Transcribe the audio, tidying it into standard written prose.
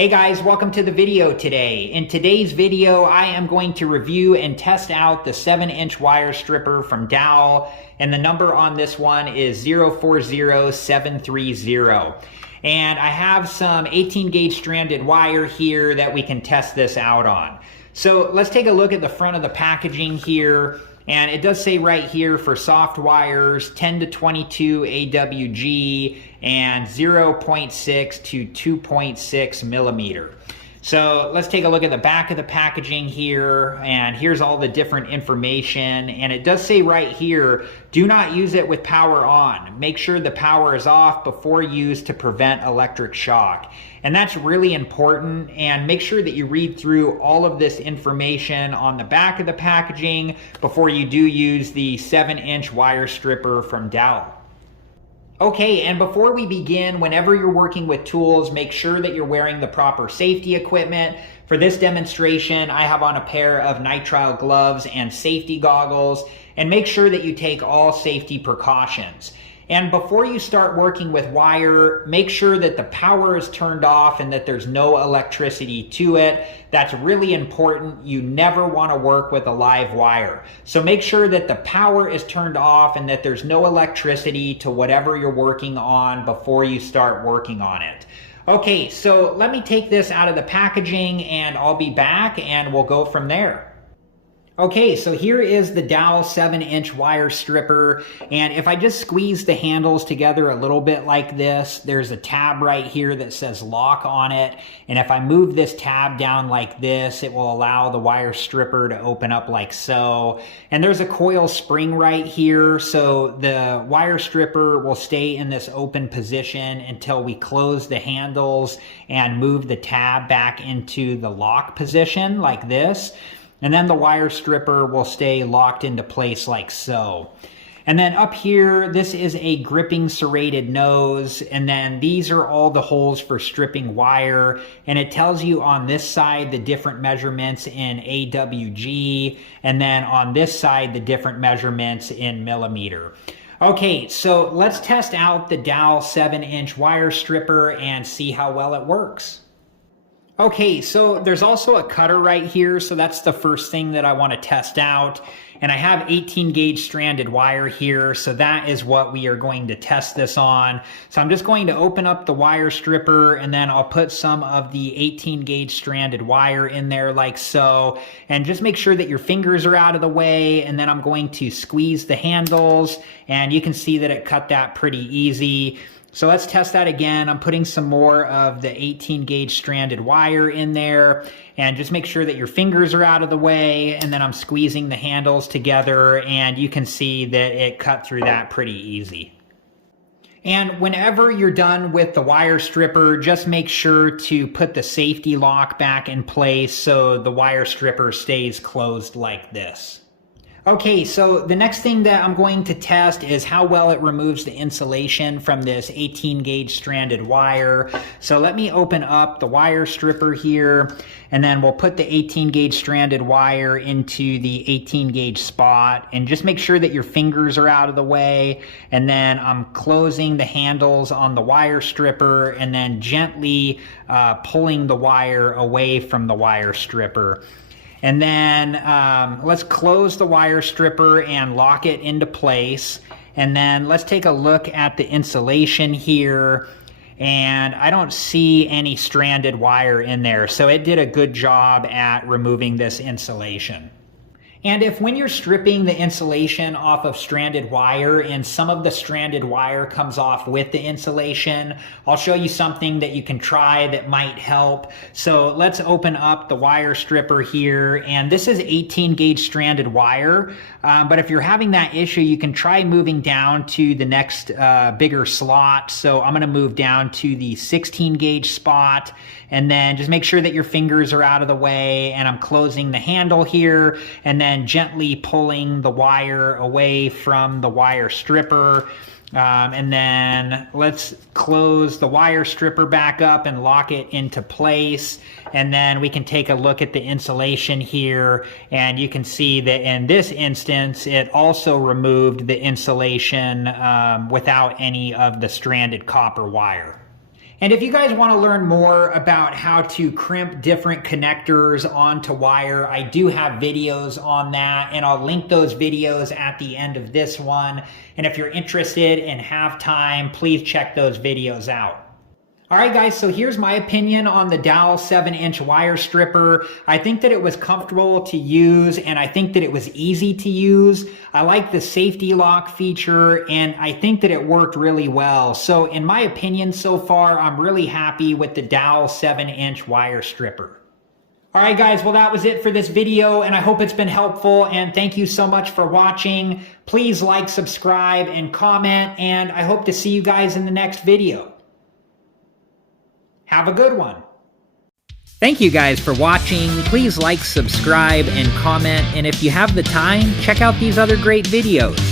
Hey guys, welcome to the video today. In today's video, I am going to review and test out the 7-inch wire stripper from Dowell, and the number on this one is 040730. And I have some 18 gauge stranded wire here that we can test this out on. So let's take a look at the front of the packaging here. And it does say right here for soft wires, 10 to 22 AWG and 0.6 to 2.6 millimeter. So let's take a look at the back of the packaging here, and here's all the different information. And it does say right here, do not use it with power on. Make sure the power is off before use to prevent electric shock. And that's really important, and make sure that you read through all of this information on the back of the packaging before you do use the 7-inch wire stripper from Dowell. Okay, and before we begin, whenever you're working with tools, make sure that you're wearing the proper safety equipment. For this demonstration, I have on a pair of nitrile gloves and safety goggles, and make sure that you take all safety precautions. And before you start working with wire, make sure that the power is turned off and that there's no electricity to it. That's really important. You never want to work with a live wire. So make sure that the power is turned off and that there's no electricity to whatever you're working on before you start working on it. Okay, so let me take this out of the packaging and I'll be back and we'll go from there. Okay, so here is the Dowell 7-inch wire stripper, and if I just squeeze the handles together a little bit like this, there's a tab right here that says lock on it, and if I move this tab down like this, it will allow the wire stripper to open up like so. And there's a coil spring right here, so the wire stripper will stay in this open position until we close the handles and move the tab back into the lock position like this. And then the wire stripper will stay locked into place like so. And then up here, this is a gripping serrated nose. And then these are all the holes for stripping wire. And it tells you on this side the different measurements in AWG. And then on this side, the different measurements in millimeter. Okay, so let's test out the Dowell 7-inch wire stripper and see how well it works. Okay, so there's also a cutter right here, so that's the first thing that I want to test out. And I have 18 gauge stranded wire here, so that is what we are going to test this on. So I'm just going to open up the wire stripper, and then I'll put some of the 18 gauge stranded wire in there like so. And just make sure that your fingers are out of the way, and then I'm going to squeeze the handles, and you can see that it cut that pretty easy. So let's test that again. I'm putting some more of the 18 gauge stranded wire in there, and just make sure that your fingers are out of the way, and then I'm squeezing the handles together, and you can see that it cut through that pretty easy. And whenever you're done with the wire stripper, just make sure to put the safety lock back in place so the wire stripper stays closed like this. Okay, so the next thing that I'm going to test is how well it removes the insulation from this 18 gauge stranded wire. So let me open up the wire stripper here, and then we'll put the 18 gauge stranded wire into the 18 gauge spot, and just make sure that your fingers are out of the way. And then I'm closing the handles on the wire stripper and then gently pulling the wire away from the wire stripper. And then let's close the wire stripper and lock it into place. And then let's take a look at the insulation here. And I don't see any stranded wire in there. So it did a good job at removing this insulation. And if when you're stripping the insulation off of stranded wire and some of the stranded wire comes off with the insulation, I'll show you something that you can try that might help. So let's open up the wire stripper here, and this is 18 gauge stranded wire. But if you're having that issue, you can try moving down to the next bigger slot. So I'm going to move down to the 16 gauge spot, and then just make sure that your fingers are out of the way, and I'm closing the handle here, and then gently pulling the wire away from the wire stripper. And then let's close the wire stripper back up and lock it into place. And then we can take a look at the insulation here, and you can see that in this instance, it also removed the insulation without any of the stranded copper wire. And if you guys want to learn more about how to crimp different connectors onto wire, I do have videos on that, and I'll link those videos at the end of this one. And if you're interested and have time, please check those videos out. All right, guys, so here's my opinion on the Dowell 7-inch wire stripper. I think that it was comfortable to use, and I think that it was easy to use. I like the safety lock feature, and I think that it worked really well. So in my opinion so far, I'm really happy with the Dowell 7-inch wire stripper. All right, guys, well, that was it for this video, and I hope it's been helpful, and thank you so much for watching. Please like, subscribe, and comment, and I hope to see you guys in the next video. Have a good one. Thank you guys for watching. Please like, subscribe, and comment. And if you have the time, check out these other great videos.